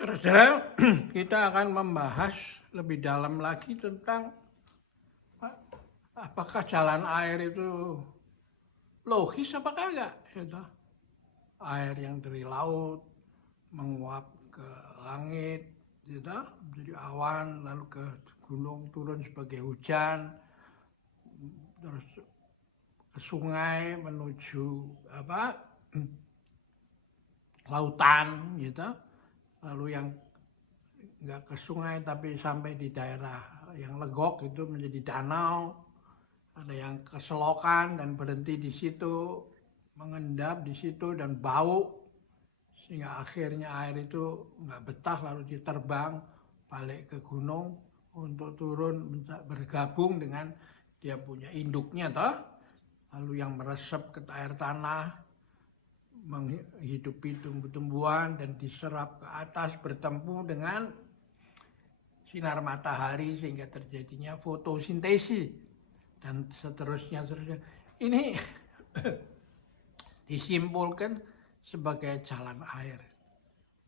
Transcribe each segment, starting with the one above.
Saudara, kita akan membahas lebih dalam lagi tentang apakah jalan air itu logis apakah enggak. Gitu. Air yang dari laut menguap ke langit, gitu, menjadi awan, lalu ke gunung turun sebagai hujan, terus ke sungai menuju lautan, gitu. Lalu yang nggak ke sungai tapi sampai di daerah yang legok itu menjadi danau, ada yang ke selokan dan berhenti di situ, mengendap di situ dan bau, sehingga akhirnya air itu nggak betah lalu diterbang balik ke gunung untuk turun bergabung dengan dia punya induknya toh, lalu yang meresap ke air tanah, menghidupi tumbuh-tumbuhan dan diserap ke atas bertemu dengan sinar matahari sehingga terjadinya fotosintesis dan seterusnya. Ini disimpulkan sebagai jalan air,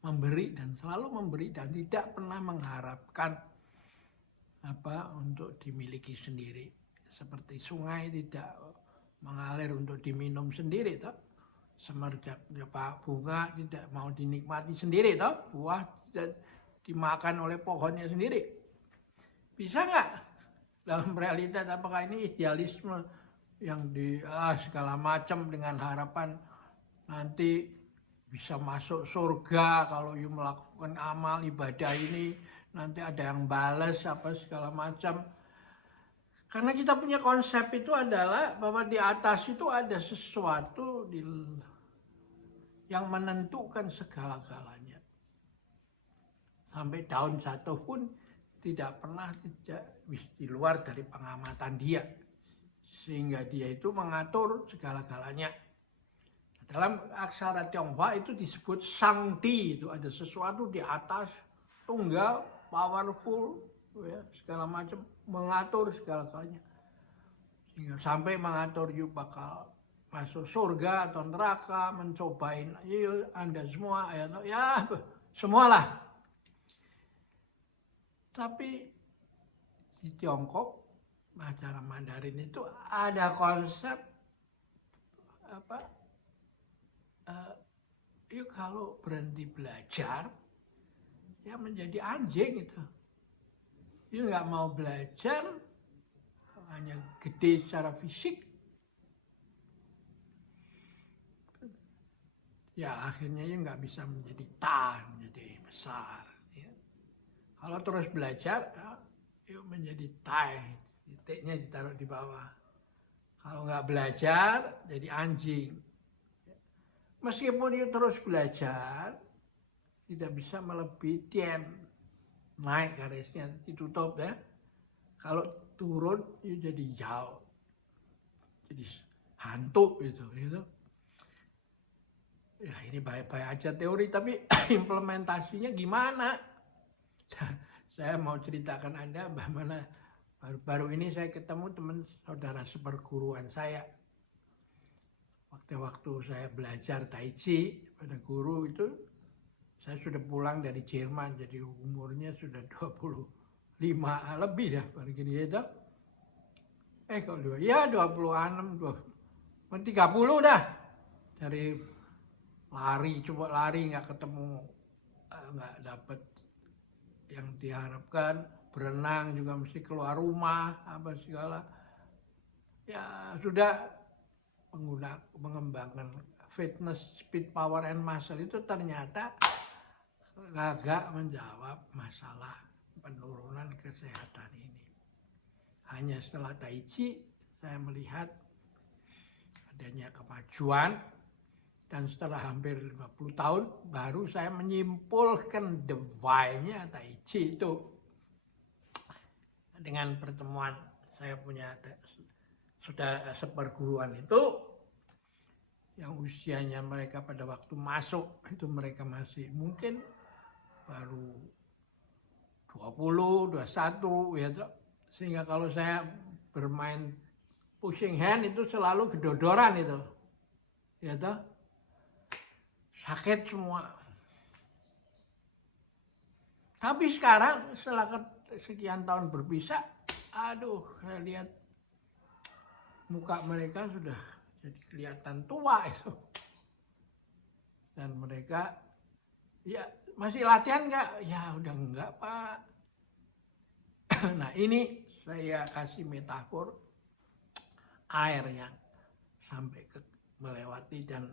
memberi dan selalu memberi dan tidak pernah mengharapkan untuk dimiliki sendiri. Seperti sungai tidak mengalir untuk diminum sendiri toh. Semerbak bunga tidak mau dinikmati sendiri toh, buah dimakan oleh pohonnya sendiri. Bisa nggak dalam realitas? Apakah ini idealisme yang segala macam dengan harapan nanti bisa masuk surga kalau you melakukan amal ibadah ini, nanti ada yang balas apa segala macam. Karena kita punya konsep itu adalah bahwa di atas itu ada sesuatu yang menentukan segala-galanya. Sampai daun jatuh pun tidak pernah di luar dari pengamatan dia. Sehingga dia itu mengatur segala-galanya. Dalam aksara Tionghoa itu disebut Sangti, itu ada sesuatu di atas, tunggal, powerful, ya, segala macam, mengatur segala-galanya. Sehingga sampai mengatur you bakal masuk surga atau neraka, mencobain Anda semua, ya semualah. Tapi di Tiongkok, acara Mandarin itu ada konsep yuk kalau berhenti belajar, ya menjadi anjing itu. Yuk nggak mau belajar, hanya gede secara fisik, ya akhirnya yuk nggak bisa menjadi menjadi besar. Kalau terus belajar, yuk menjadi titiknya ditaruh di bawah. Kalau nggak belajar, jadi anjing. Meskipun yuk terus belajar, tidak bisa melebihi tian. Naik garisnya, ditutup ya. Kalau turun, yuk jadi jauh. Jadi hantu itu. Ya ini baik-baik aja teori, tapi implementasinya gimana? Saya mau ceritakan Anda bagaimana baru ini saya ketemu teman saudara seperguruan saya. Waktu saya belajar Tai Chi pada guru itu, saya sudah pulang dari Jerman, jadi umurnya sudah 25 lebih dah begini itu. Kalau 26, 30 dah. Dari coba lari nggak ketemu, nggak dapet yang diharapkan, berenang juga mesti keluar rumah, apa segala. Ya sudah mengembangkan fitness, speed, power, and muscle itu ternyata agak menjawab masalah penurunan kesehatan ini. Hanya setelah Tai Chi saya melihat adanya kemajuan. Dan setelah hampir 50 tahun, baru saya menyimpulkan the why-nya Tai Chi itu. Dengan pertemuan saya punya saudara seperguruan itu, yang usianya mereka pada waktu masuk, itu mereka masih mungkin baru 20, 21, ya. Sehingga kalau saya bermain pushing hand itu selalu gedodoran itu. Ya toh? Sakit semua. Tapi sekarang setelah sekian tahun berpisah, aduh, saya lihat muka mereka sudah jadi kelihatan tua itu. Dan mereka, ya masih latihan nggak? Ya udah enggak, Pak. Nah ini saya kasih metafor air yang sampai melewati dan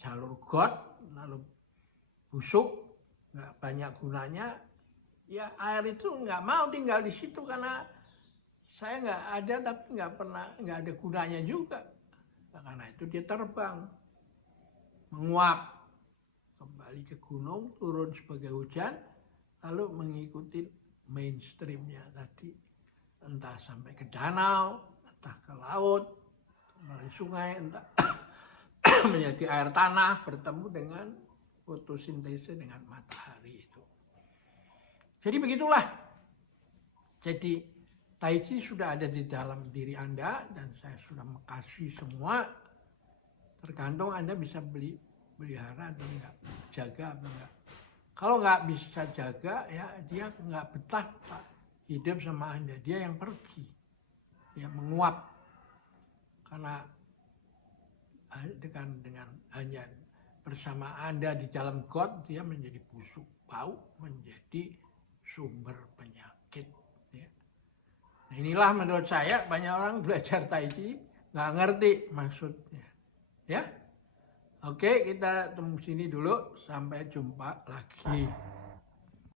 jalur got, lalu busuk, nggak banyak gunanya. Ya air itu nggak mau tinggal di situ karena saya nggak ada, tapi nggak ada gunanya juga. Karena itu dia terbang, menguap kembali ke gunung, turun sebagai hujan, lalu mengikuti mainstreamnya tadi, entah sampai ke danau, entah ke laut, melalui sungai, entah menjadi air tanah, bertemu dengan fotosintesis dengan matahari itu. Jadi begitulah. Jadi Tai Chi sudah ada di dalam diri Anda dan saya sudah kasih semua. Tergantung Anda bisa pelihara atau enggak, jaga atau enggak. Kalau nggak bisa jaga, ya dia nggak betah hidup sama Anda. Dia yang pergi, yang menguap. Karena dengan hanya bersama Anda di dalam got, dia menjadi busuk, bau, menjadi sumber penyakit. Ya. Nah inilah menurut saya banyak orang belajar Tai Chi nggak ngerti maksudnya. Ya, oke kita tunggu sini dulu, sampai jumpa lagi.